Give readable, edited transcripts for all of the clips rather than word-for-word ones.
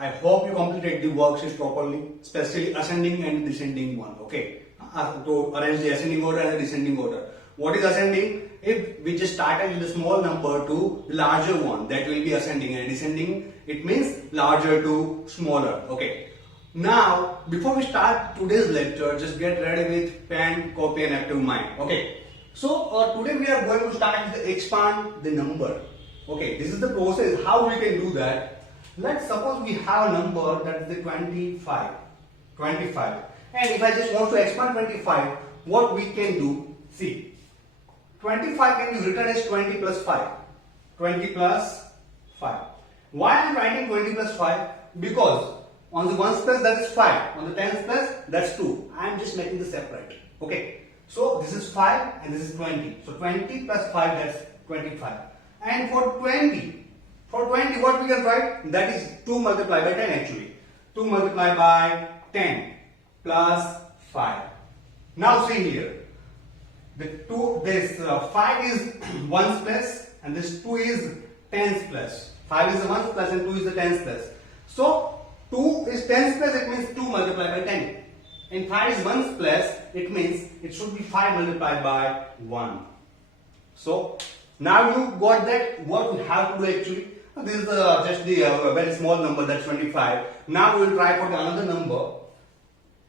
I hope you completed the worksheets properly, especially ascending and descending one. Okay, to arrange the ascending order and the descending order. What is ascending? If we just started with a small number to the larger one, that will be ascending, and descending, it means larger to smaller. Okay. Now, before we start today's lecture, just get ready with pen, copy, and active mind. Okay. So today we are going to start with expand the number. Okay. This is the process how we can do that. Let's suppose we have a number that is the 25. 25. And if I just want to expand 25, what we can do? See. 25 can be written as 20 plus 5. 20 plus 5. Why I am writing 20 plus 5? Because on the ones place that is 5. On the tens place that's 2. I am just making this separate. Okay. So this is 5 and this is 20. So 20 plus 5 that's 25. And for 20 what we can write? That is 2 multiplied by 10 actually. 2 multiplied by 10 plus 5. Now see here. This 5 is ones place and this 2 is tens place. 5 is the ones place and 2 is the tens place. So 2 is tens place, it means 2 multiplied by 10. And 5 is ones place, it means it should be 5 multiplied by 1. So now you got that what we have to do actually. This is just the very small number, that's 25. Now we will try for the another number.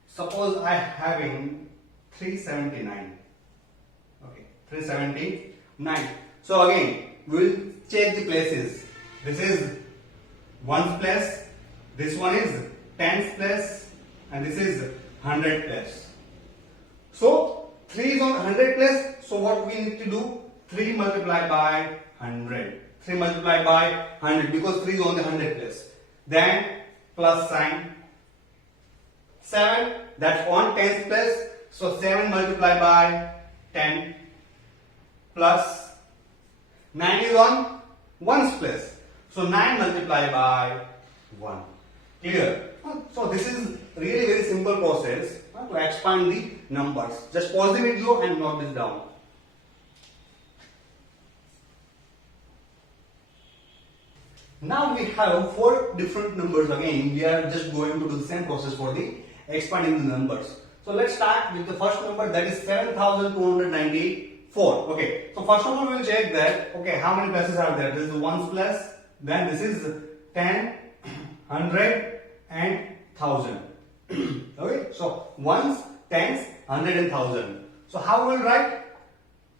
Suppose I am having 379. Okay, 379. So again, we will check the places. This is ones place, this one is tens place, and this is 100 place. So 3 is on 100 place. So what we need to do? 3 multiplied by 100. 3 multiplied by 100 because 3 is on the 100 place. Then plus sign. 7, that's on tens place. So 7 multiplied by 10 plus 9 is on ones place. So 9 multiplied by 1. Clear? So this is really very simple process to expand the numbers. Just pause the video and note this down. Now we have 4 different numbers again. We are just going to do the same process for the expanding the numbers. So let's start with the first number, that is 7294. Okay. So first of all we will check that, okay, how many places are there? This is the ones place, then this is 10, 100 and 1000. Okay. So ones, tens, 100 and 1000. So how we will write?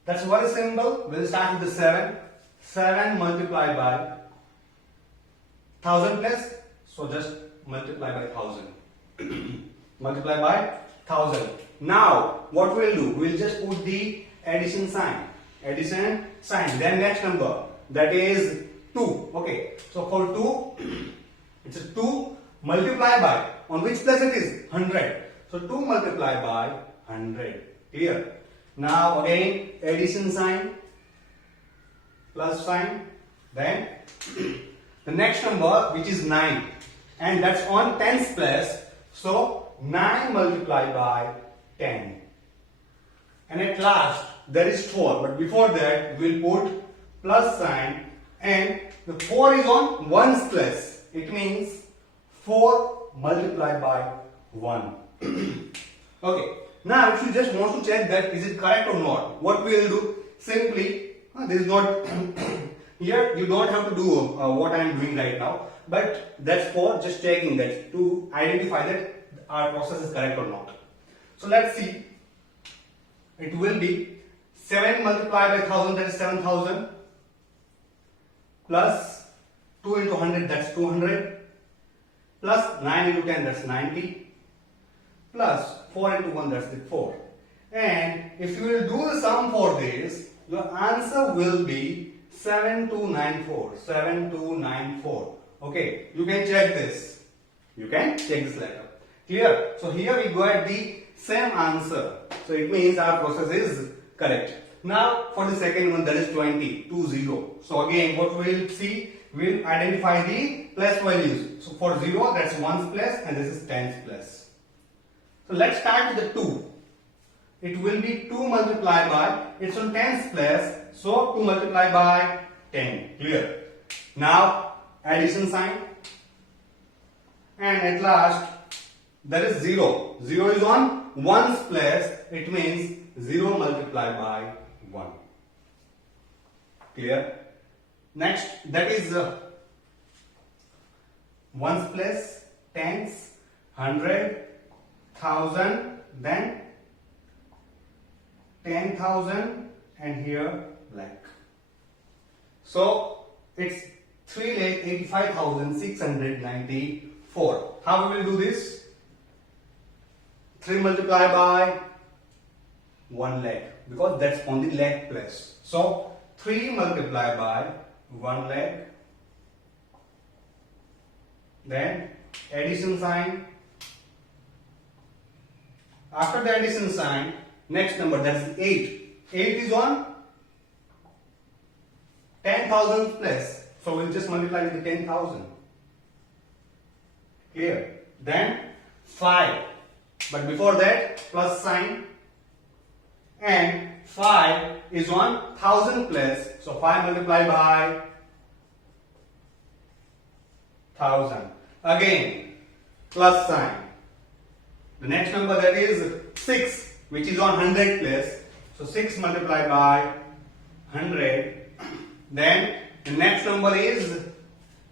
That's very simple. We will start with the 7. 7 multiplied by 1000 plus, so just multiply by 1000. Multiply by 1000. Now, what we will do? We will just put the addition sign. Addition sign. Then next number, that is 2. Okay. So for 2, it's a 2 multiply by, on which place it is? 100. So 2 multiply by 100. Clear? Now again, addition sign, plus sign. Then the next number, which is 9, and that's on tens place. So 9 multiplied by 10. And at last there is 4. But before that we will put plus sign, and the 4 is on ones place. It means 4 multiplied by 1. Okay. Now if you just want to check that is it correct or not, what we will do? Simply, this is not here you don't have to do what I am doing right now, but that's for just checking that, to identify that our process is correct or not. So let's see. It will be 7 multiplied by 1000, that is 7000, plus 2 into 100, that's 200, plus 9 into 10, that's 90, plus 4 into 1, that's the 4. And if you will do the sum for this, your answer will be 7294. 7294. Okay, you can check this. You can check this later. Clear? So here we got the same answer. So it means our process is correct. Now for the second one, that is 20. So again, what we will see, we will identify the place values. So for 0, that's ones place, and this is tens place. So let's start with the 2. It will be 2 multiplied by, it's on tens place, so 2 multiplied by 10. Clear? Now addition sign, and at last there is 0. 0 is on 1's place, it means 0 multiplied by 1. Clear? Next, that is 1's place, tens, 100, 1000, then 10,000 and here lakh. So it's 3,85,694. How we will do this? 3 multiplied by 1 lakh, because that's on the lakh place. So 3 multiplied by 1 lakh, then addition sign. After the addition sign, next number, that's 8. 8 is on 10,000 place, so we'll just multiply with the 10,000. Clear? Then 5, but before that plus sign, and 5 is on 1000 place, so 5 multiplied by 1000. Again plus sign. The next number, that is 6, which is on 100 place, so 6 multiplied by 100. Then the next number is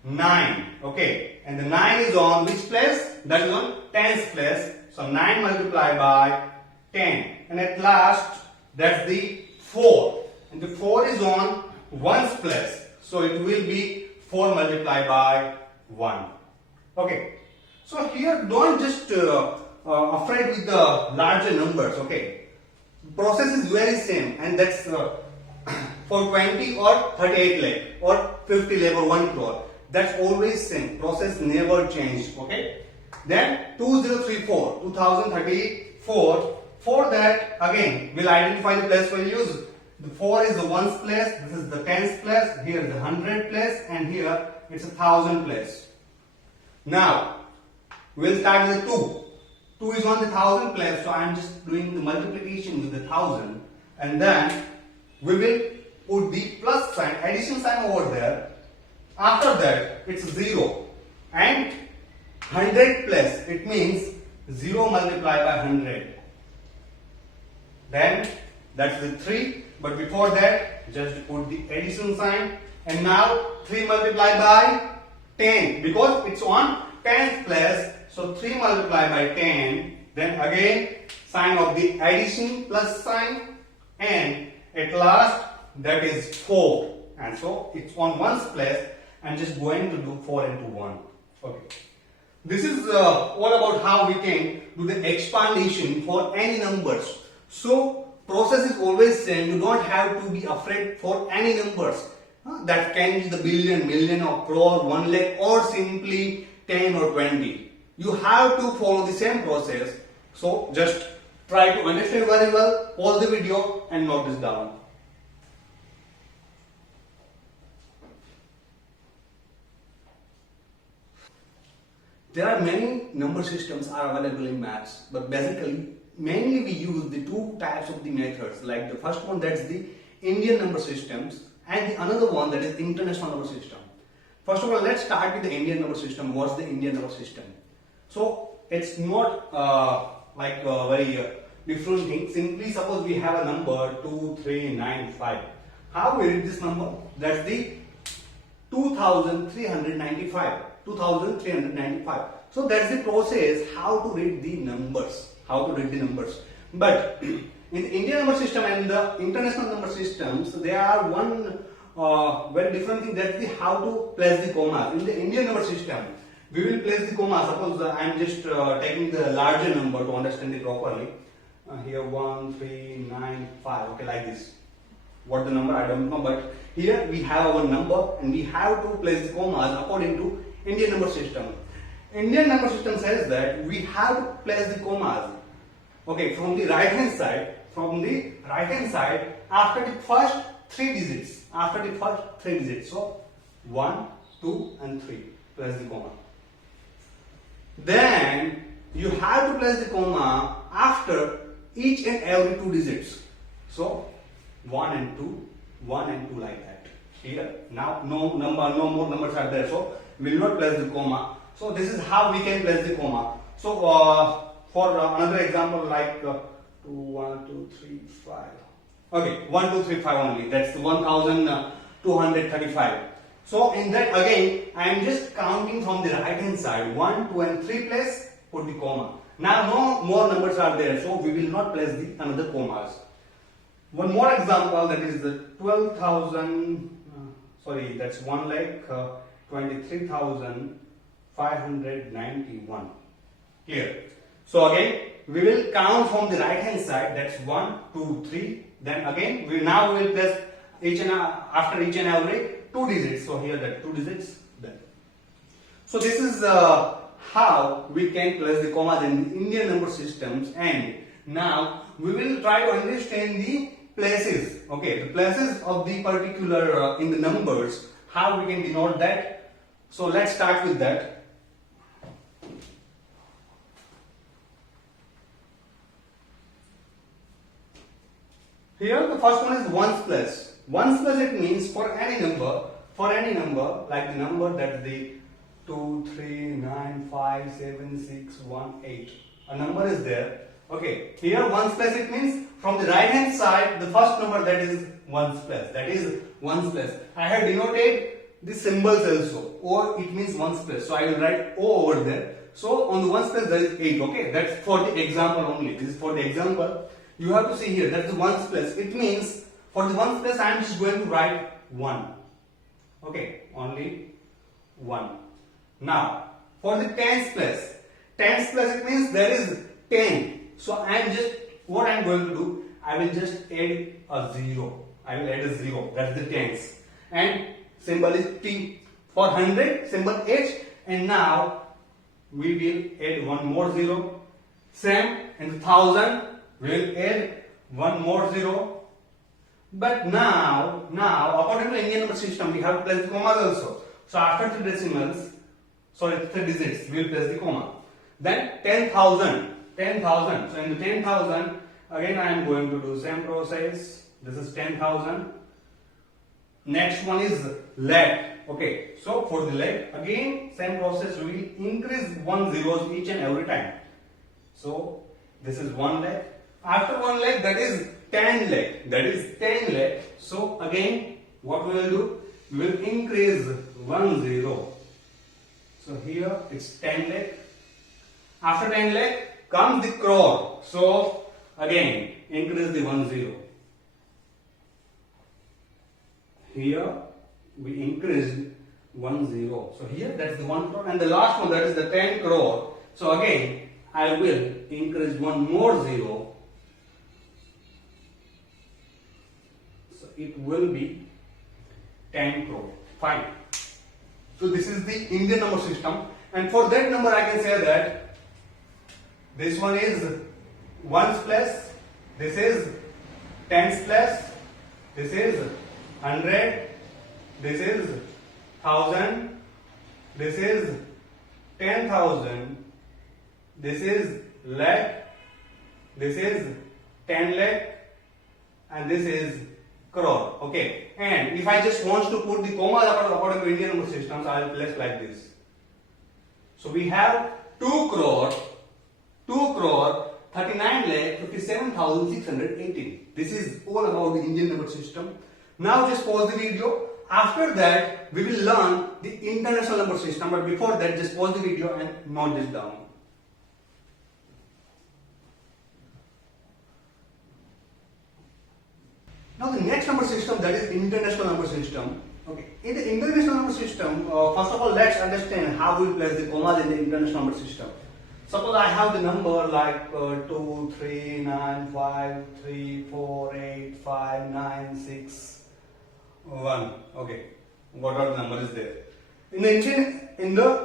9. Okay, and the 9 is on which place? That is on tens place, so 9 multiplied by 10. And at last, that's the 4, and the 4 is on 1's place, so it will be 4 multiplied by 1. Okay, so here don't just afraid with the larger numbers. Okay, process is very same, and that's for 20 or 38 lakh or 50 lakh or 1 crore. That's always same. Process never changed. Okay. Then 2034, 2034. For that, again, we'll identify the place values. The 4 is the 1's place. This is the 10's place. Here is the 100 place, and here it's a 1000 place. Now we'll start with the 2. 2 is on the 1000 place, so I am just doing the multiplication with the 1000, and then we will put the plus sign, addition sign over there. After that, it's 0, and 100 plus, it means 0 multiplied by 100. Then that's the 3, but before that, just put the addition sign, and now 3 multiplied by 10, because it's on 10th place. So 3 multiplied by 10, then again sign of the addition plus sign, and at last that is 4, and so it's on 1's place. I'm just going to do 4 into 1. Okay, this is all about how we can do the expandation for any numbers. So process is always same. You don't have to be afraid for any numbers. That can be the billion, million or crore, 1 lakh, or simply 10 or 20. You have to follow the same process. So just try to understand very well, pause the video and note this down. There are many number systems are available in maths, but basically mainly we use the two types of the methods. Like the first one, that's the Indian number systems, and the another one, that is international number system. First of all, let's start with the Indian number system. What's the Indian number system? So it's not like a very different thing. Simply suppose we have a number 2395. How we read this number? That's the 2395. 2395. So that's the process how to read the numbers. But in the Indian number system and the international number systems, there are one very different thing. That's the how to place the commas. In the Indian number system, we will place the comma. Suppose I am just taking the larger number to understand it properly. Here 1395. Okay, like this. What the number I don't know, but here we have our number and we have to place the commas according to Indian number system. Indian number system says that we have to place the commas. Okay, from the right hand side. After the first 3 digits. So 1, 2, and 3. Place the comma. Then you have to place the comma after each and every 2 digits. So 1 and 2 like that. Here now no more numbers are there, so we will not place the comma So this is how we can place the comma. So for another example, like 2, 1, 2, 3, 5. Okay, 1, 2, 3, 5 only. That's 1235. So in that again, I am just counting from the right hand side. 1, 2, and 3 place, put the comma. Now no more numbers are there, so we will not place the another commas. One more example, that is the 12,000. Sorry, that's 1,23,591. Clear? So again, we will count from the right hand side. That's 1, 2, 3. Then again, we will place after each and every 2 digits. So here that 2 digits. Then. So this is how we can place the commas in the Indian number systems. And now we will try to understand the places. Okay, the places of the particular in the numbers. How we can denote that. So let's start with that. Here the first one is ones place. Ones place, it means for any number, like the number that the 2, 3, 9, 5, 7, 6, 1, 8. A number is there. Okay, here ones place, it means from the right hand side, the first number that is ones place. That is ones place. I have denoted the symbols also. O, it means ones place. So I will write O over there. So on the ones place there is 8. Okay, that's for the example only. This is for the example. You have to see here, that's the ones place. It means for the ones place I am just going to write 1. Okay, only 1. Now for the tens place. Tens place, it means there is 10. So what I am going to do, I will just add a 0. I will add a 0. That's the tens. And symbol is T. For 100, symbol H. And now we will add one more 0. Same in the 1000. We will add one more 0. But now according to Indian number system, we have to place the commas also. So after 3 decimals, 3 digits, we will place the comma. Then 10,000. So in the 10,000, again I am going to do same process. This is 10,000. Next one is lakh. Okay, so for the lakh, again same process. We will increase 1 zeros each and every time. So this is 1 lakh. After 1 lakh, that is 10 lakh. So again, what we will do? We will increase 1 zero. So here it's 10 lakh. After 10 lakh comes the crore. So again, increase the 1 zero. Here we increased 1 zero. So here that's the 1 crore. And the last one, that is the 10 crore. So again, I will increase one more 0. It will be 10 crore. Fine. So this is the Indian number system, and for that number I can say that this one is ones place, this is tens place, this is 100, this is 1000, this is 10,000, this is lakh, this is 10 lakh, and this is crore. Okay, and if I just want to put the commas according to Indian number systems, I will place like this. So we have 2 crore 39,57,618. This is all about the Indian number system. Now just pause the video. After that, we will learn the international number system. But before that, just pause the video and note this down. Now the next number system, that is international number system. Okay, in the international number system, first of all, let's understand how we place the commas in the international number system. Suppose I have the number like 2, 3, 9, 5, 3, 4, 8, 5, 9, 6, 1. Okay, what are the numbers there? In the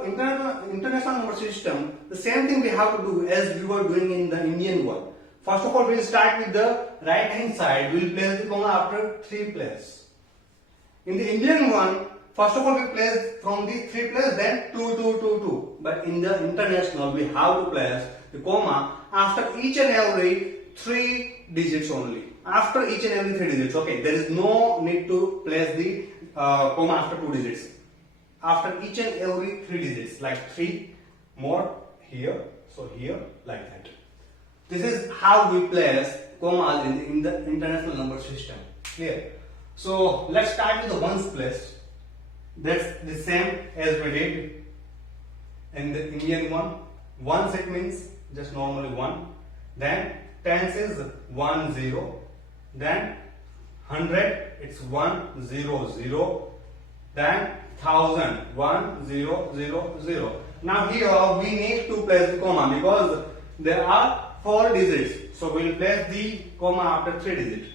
international number system, the same thing we have to do as we were doing in the Indian one. First of all, we will start with the right hand side. We will place the comma after 3 place. In the Indian one, first of all we place from the 3 place, then 2, 2, 2, 2. But in the international, we have to place the comma after each and every 3 digits only. After each and every 3 digits. Okay, there is no need to place the comma after 2 digits. after each and every 3 digits, like 3 more here, so here, like that. This is how we place commas in the international number system. Clear? So let's start with the ones place. That's the same as we did in the Indian one. Ones it means just normally 1. Then tens is 1 0. Then 100 it's 1 0 0. Then 1000 1 0 0 0. Now here we need to place the comma because there are 4 digits. So we will place the comma after 3 digits.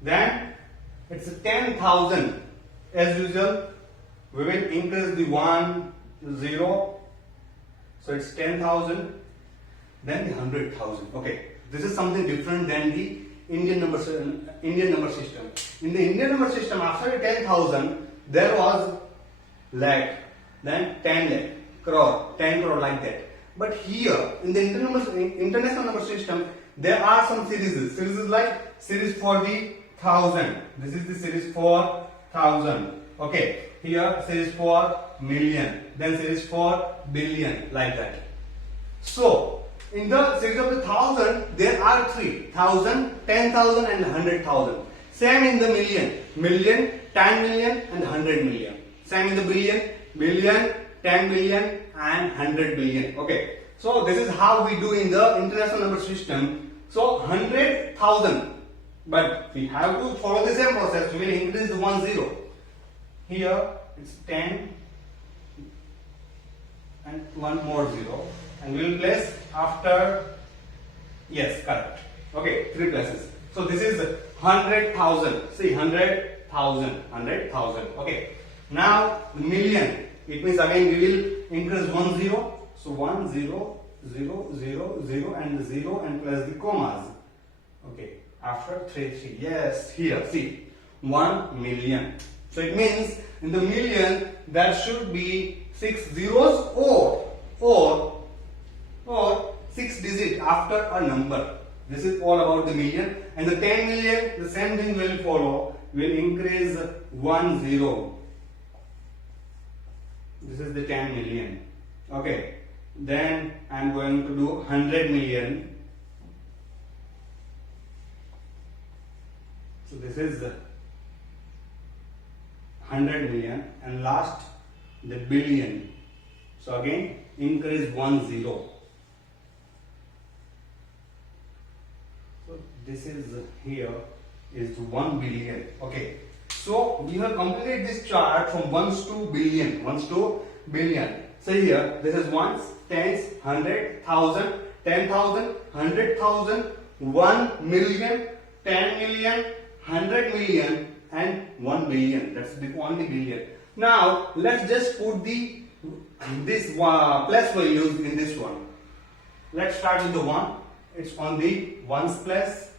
Then it's 10,000. As usual, we will increase the 1 0. So it's 10,000. Then the 100,000. Okay, this is something different than the Indian number system. In the Indian number system, after 10,000, there was lakh, then 10 lakh, crore, 10 crore, like that. But here in the international number system, there are some series. Series is like series for the 1000. This is the series for 1000. Okay, here series for million, then series for billion, like that. So in the series of the 1000, there are 3: 1000, 10,000, and 100,000. Same in the million, 10 million, and 100 million. Same in the billion, 10 billion, and 100 billion. Okay, so this is how we do in the international number system. So 100,000, but we have to follow the same process. We will increase the 1 0. Here it's 10 and 1 more 0, and we will place after, yes, correct. Okay, 3 places. So this is 100,000. See, 100,000, 100,000. Okay. Now the million. It means again we will increase 1 0. So 1 0 0 0 0 and 0 and plus the commas. Okay. After 3 3. Yes. Here see 1 million. So it means in the million there should be 6 zeros or 6 digits after a number. This is all about the million. And the 10 million, the same thing will follow. Will increase 1 0. This is the 10 million. Okay. Then I am going to do 100 million. So this is 100 million, and last the billion. So again increase 1 0. So this is here is 1 billion. Okay. So we have completed this chart from ones to billion. So here this is ones, tens, 100, 1000, 10,000, 100,000, 1 million, 10 million, 100 million, and 1 billion. That's the only billion. Now let's just put this plus values in this one. Let's start with the 1. It's on the ones place.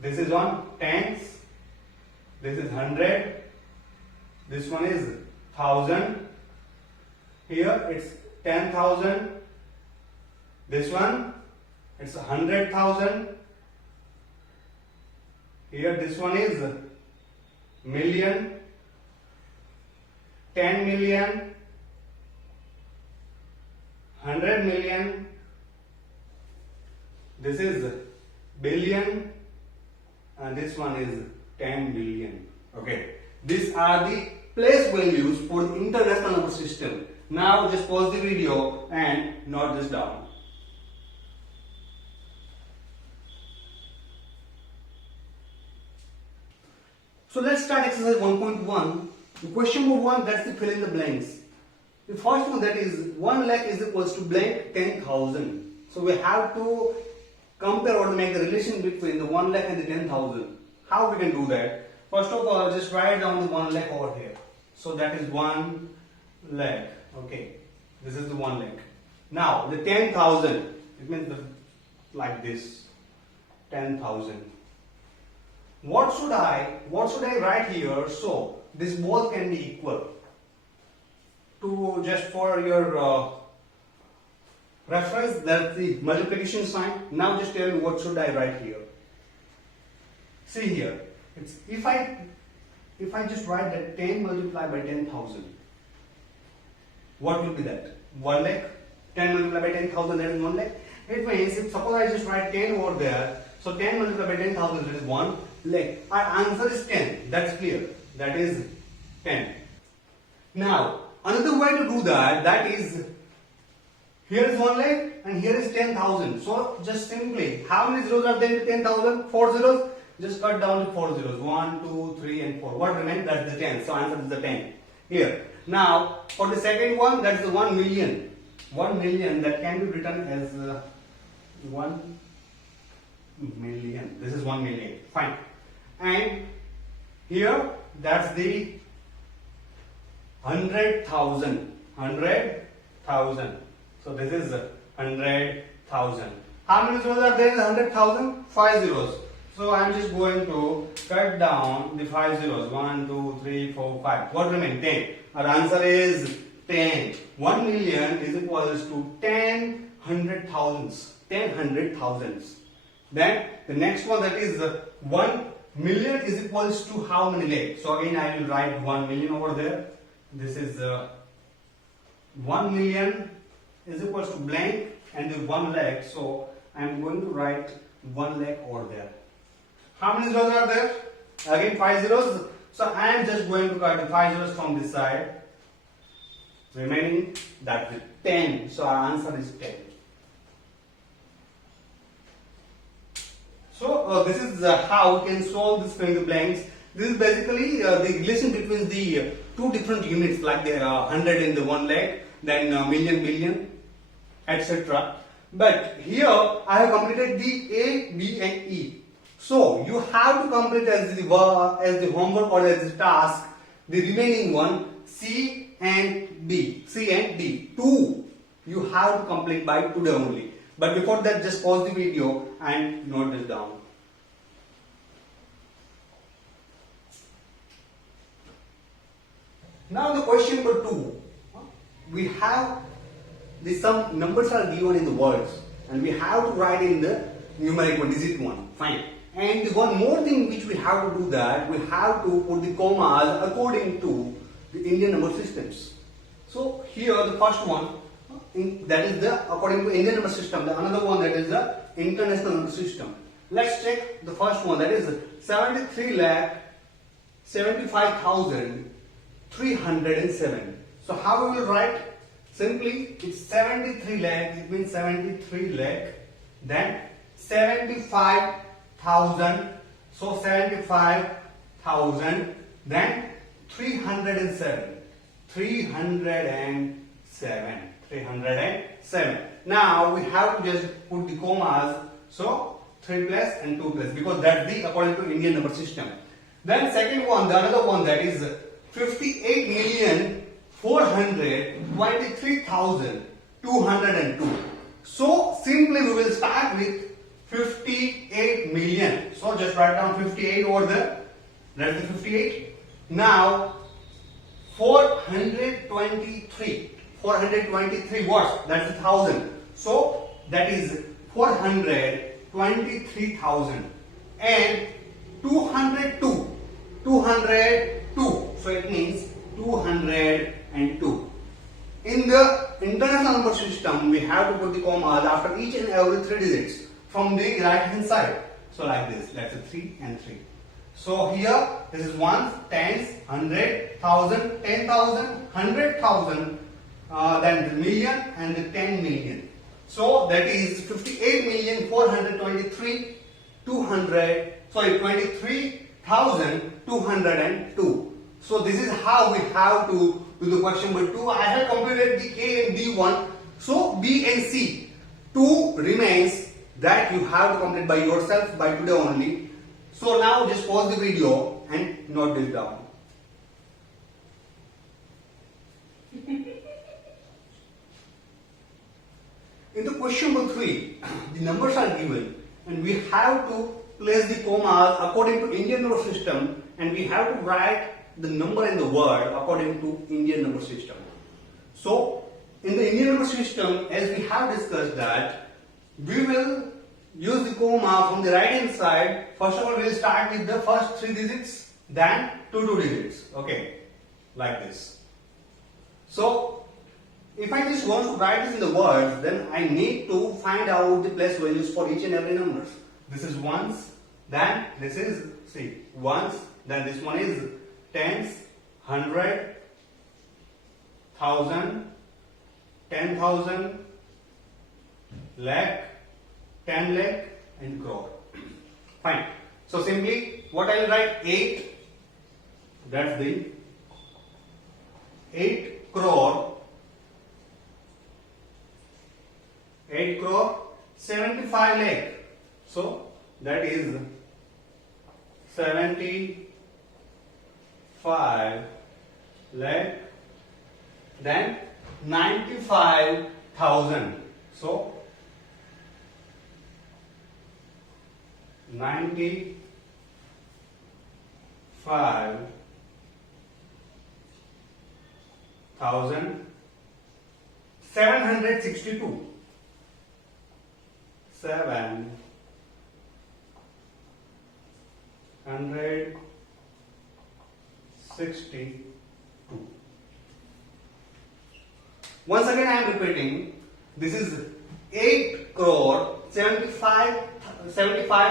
This is on tens. This is 100. This one is 1000. Here it's 10,000. This one it's 100,000. Here this one is million, 10 million, 100 million. This is billion, and this one is 10 billion. Okay, these are the place values for the international number system. Now just pause the video and note this down. So let's start exercise 1.1. The question number 1, that's the fill in the blanks. The first one, that is 1 lakh is equals to blank 10,000. So we have to compare or make the relation between the 1 lakh and the 10,000. How we can do that? First of all, just write down the 1 lakh over here. So that is 1 lakh. Okay, this is the 1 lakh. Now the 10,000, it means like this, 10,000. What should I write here so this both can be equal? To just for your reference, that's the multiplication sign. Now just tell me what should I write here. See here, it's if I just write that 10 multiplied by 10,000. What will be that? 1 lakh. 10 multiplied by 10,000, that is 1 lakh. It means if suppose I just write 10 over there, so 10 multiplied by 10,000, that is 1 lakh. Our answer is 10. That's clear. That is 10. Now, another way to do that, that is, here is 1 lakh and here is 10,000. So just simply, how many zeros are there in 10,000? 4 zeros. Just cut down to 4 zeros. 1, 2, 3 and 4. What remains? That's the 10. So answer is the 10. Here. Now, for the second one, that's the 1 million. 1 million, that can be written as 1 million. This is 1 million. Fine. And here, that's the 100,000. 100,000. So this is 100,000. How many zeros are there in 100,000? 5 zeros. So I am just going to cut down the 5 zeros. 1, 2, 3, 4, 5. What remains? 10. Our answer is 10. 1 million is equals to 10 hundred thousands. 10 hundred thousands. Then the next one, that is 1 million is equals to how many lakhs? So again I will write 1 million over there. This is 1 million is equals to blank and the 1 lakh. So I am going to write 1 lakh over there. How many zeros are there? Again 5 zeros. So I am just going to cut the 5 zeros from this side. Remaining that is 10. So our answer is 10. So this is how we can solve this fill in the blanks. This is basically the relation between the two different units, like the 100 and the 1 lakh, then million, billion, etc. But here I have completed the A, B and E. So you have to complete as the homework or as the task the remaining one, C and D. C and D. 2 you have to complete by today only. But before that, just pause the video and note this down. Now the question number 2. We have some numbers are given in the words and we have to write in the numeric one, digit one. Fine. And one more thing which we have to do, that we have to put the commas according to the Indian number systems. So here the first one, that is the according to Indian number system. The another one, that is the international number system. Let's check the first one, that is 73,75,307. So how we will write? Simply it's 73 lakh, it means 73 lakh, then 75,000, so 75,000, then 307. 307. Now we have to just put the commas, so 3 plus and 2 plus, because that's the according to Indian number system. Then second one, the another one, that is 58,423,202. So simply we will start with 58 million. So just write down 58 over there. That's the 58. Now 423 what? That's the 1000. So that is 423,000 and 202. So it means 202. In the international number system, we have to put the commas after each and every 3 digits from the right hand side. So like this, that's a 3 and 3. So here this is ones, tens, 100, 1000, 10,000, 100,000, then the million and the 10 million. So that is 23,202. So this is how we have to do the question number 2. I have completed the A and B one. So B and C, 2 remains that you have to complete by yourself by today only. So now just pause the video and note this down. In the question number 3, the numbers are given and we have to place the commas according to Indian number system and we have to write the number in the word according to Indian number system. So in the Indian number system, as we have discussed, that we will use the comma from the right hand side. First of all, we will start with the first 3 digits, then 2 digits. Okay, like this. So if I just want to write this in the words, then I need to find out the place values for each and every number. This is ones, then this is, see, ones, then this one is tens, 100, 1000, 10,000, lakh, 10 lakh, and crore. Fine. So simply, what I will write 8. That's the 8 crore. 8 crore 75 lakh. So that is 75 lakh. Then 95,000. So 95,000 762. 762. Once again I am repeating, this is 8 crore 75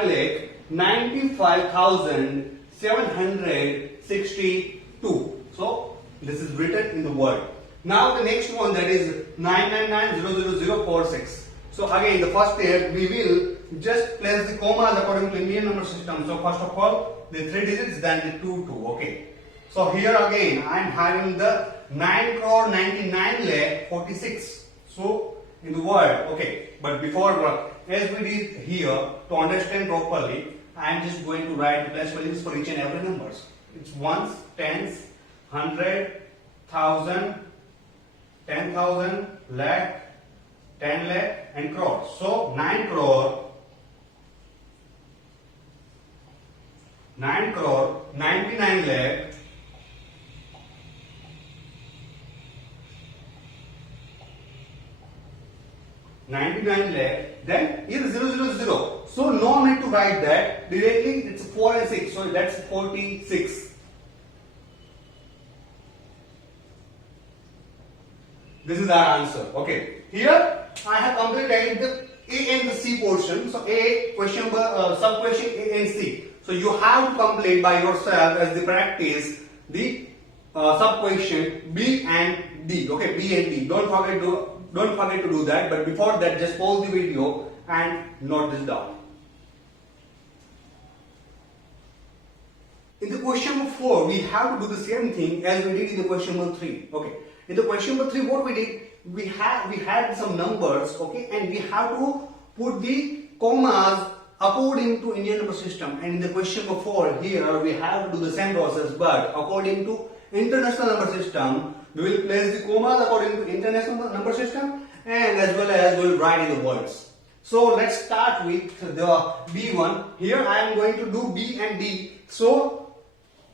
lakh 95,762. So this is written in the word. Now the next one, that is 999,000,046. So again, the first step, we will just place the commas according to Indian number system. So first of all, the 3 digits, then the 2. Okay. So here again, I am having the 9 crore 99 lakh 46. So in the word, okay. But before, as we did here, to understand properly, I am just going to write the place values for each and every numbers. It's ones, tens, 100, 1000, 10,000, lakh, 10 lakh, and crore. So 9 crore 99 lakh 99 lakh, then here 000. So no need to write that directly. It's 4 and 6, so that's 46. This is our answer. Okay. Here I have completed the A and the C portion. So A question, sub question A and C. So you have to complete by yourself as the practice the sub question B and D. Okay, B and D. Don't forget to do that. But before that, just pause the video and note this down. In the question number 4, we have to do the same thing as we did in the question number 3. Okay. In the question number 3, what we did, we had some numbers, okay, and we have to put the commas according to Indian number system. And in the question number 4, here we have to do the same process, but according to international number system, we will place the commas according to international number system, and as well as we will write in the words. So let's start with the B1. Here I am going to do B and D. So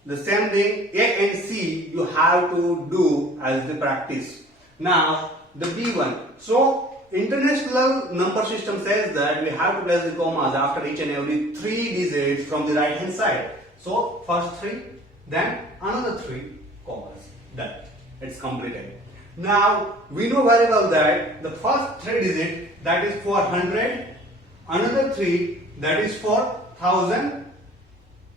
the same thing, A and C, you have to do as the practice. Now, the B1. So, international number system says that we have to place the commas after each and every 3 digits from the right hand side. So, first 3, then another 3 commas. Done. It's completed. Now, we know very well that the first 3 digits, that is for 100, another 3, that is for 1000,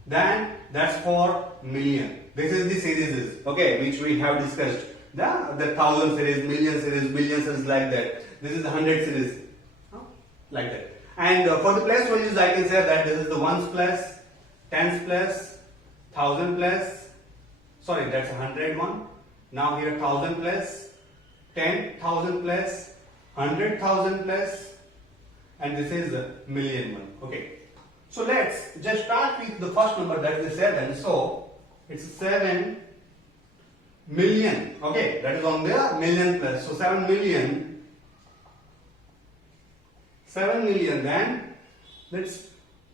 then that's for million. This is the series, okay, which we have discussed. The 1000 series, million series, billion series, like that. This is the 100 series, like that. And for the place values, I can say that this is the ones place, tens place, 1000 place. Sorry, that's 100 one. Now here 1000 place, 10,000 place, 100,000 place, and this is the million one. Okay. So let's just start with the first number, that is 7. So it's 7 million. Okay, that is on the million plus. So 7 million. 7 million, then that's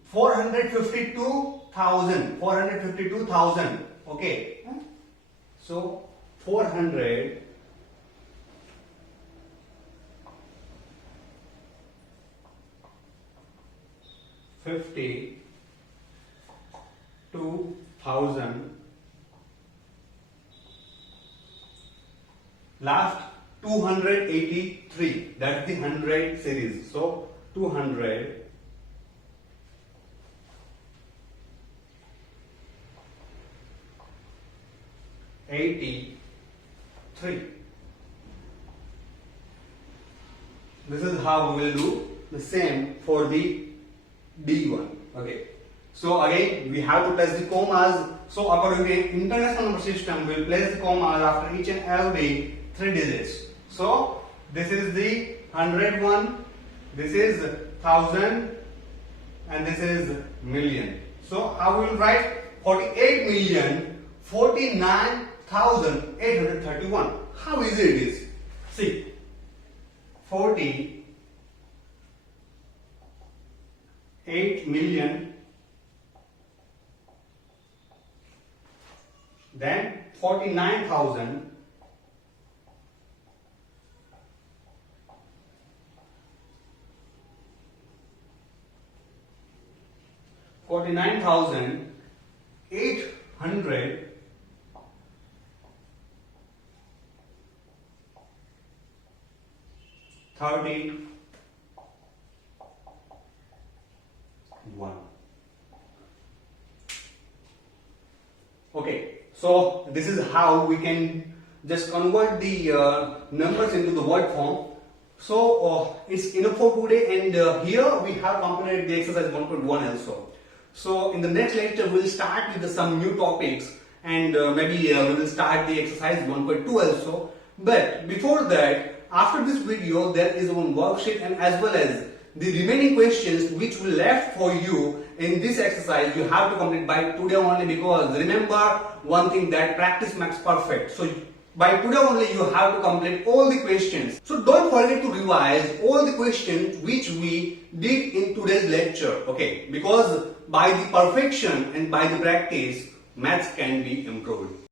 452,000. 452,000. Okay. So 400. 52,000. Last 283. That's the 100 series. So 283. This is how we will do the same for the D1. Okay. So again, we have to place the commas. So according to international number system, we will place the commas after each and every 3 digits. So this is the 101, this is 1000, and this is million. So I will write 48,049,831. How easy it is. See, 48 million, then 49,000, $49,800 31. Okay, so this is how we can just convert the numbers into the word form. So it's enough for today, and here we have completed the exercise 1.1 also. So in the next lecture we'll start with some new topics, and maybe we will start the exercise 1.2 also. But before that, after this video there is one worksheet and as well as the remaining questions which will left for you in this exercise. You have to complete by today only, because remember one thing, that practice makes perfect. So by today only you have to complete all the questions. So don't forget to revise all the questions which we did in today's lecture. Okay, because by the perfection and by the practice, maths can be improved.